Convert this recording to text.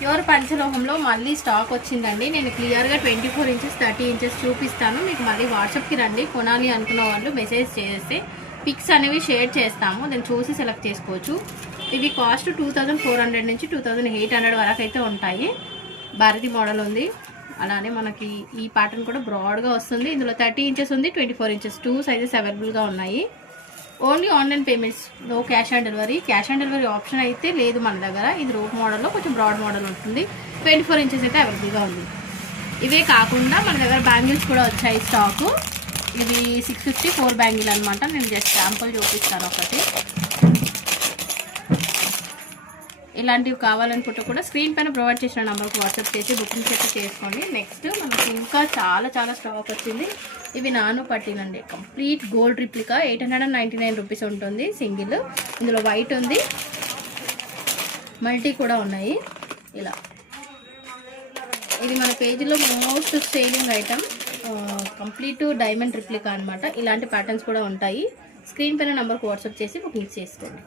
Pure పంచలోహంలో మళ్ళీ stock వచ్చిందండి. నేను క్లియర్గా twenty four inches thirty inches చూపిస్తాను. మీకు మళ్ళీ వాట్సాప్కి రండి. కొనాలి అనుకున్న వాళ్ళు మెసేజ్ చేస్తే పిక్స్ అనేవి షేర్ చేస్తాము. దాన్ని చూసి సెలెక్ట్ చేసుకోవచ్చు. ఇది cost two thousand four hundred నుంచి టూ థౌజండ్ ఎయిట్ హండ్రెడ్ వరకు అయితే ఉంటాయి. భారతి మోడల్ ఉంది. అలానే మనకి ఈ ప్యాటర్న్ కూడా బ్రాడ్గా వస్తుంది. ఇందులో థర్టీ ఇంచెస్ ఉంది twenty four inches two sizes అవైలబుల్గా ఉన్నాయి. Only online payments. No cash on delivery cash on delivery option అయితే లేదు మన దగ్గర. ఇది రోప్ మోడల్లో కొంచెం బ్రాడ్ మోడల్ ఉంటుంది. ట్వంటీ ఫోర్ ఇంచెస్ అయితే అవైలబుల్గా ఉంది. ఇవే కాకుండా మన దగ్గర బ్యాంగిల్స్ కూడా వచ్చాయి స్టాకు ఇది సిక్స్ ఫిఫ్టీ ఫోర్ బ్యాంగిల్ అనమాట నేను జస్ట్ శాంపుల్ చూపిస్తాను ఒకటి. ఇలాంటివి కావాలనుకుంటే కూడా స్క్రీన్ పైన ప్రొవైడ్ చేసిన నెంబర్కి వాట్సాప్ చేసి బుకింగ్ అయితే చేసుకోండి. నెక్స్ట్ మనకి ఇంకా చాలా చాలా స్టాక్ వచ్చింది. ఇవి నాను పట్టినండి complete gold replica eight hundred and ninety nine rupees ఉంటుంది. సింగిల్ ఇందులో వైట్ ఉంది. మల్టీ కూడా ఉన్నాయి. ఇలా. ఇది మన పేజీలో most selling item complete diamond replica అనమాట ఇలాంటి ప్యాటర్న్స్ కూడా ఉంటాయి. స్క్రీన్ పైన నెంబర్కి వాట్సాప్ చేసి బుకింగ్ చేసుకోండి.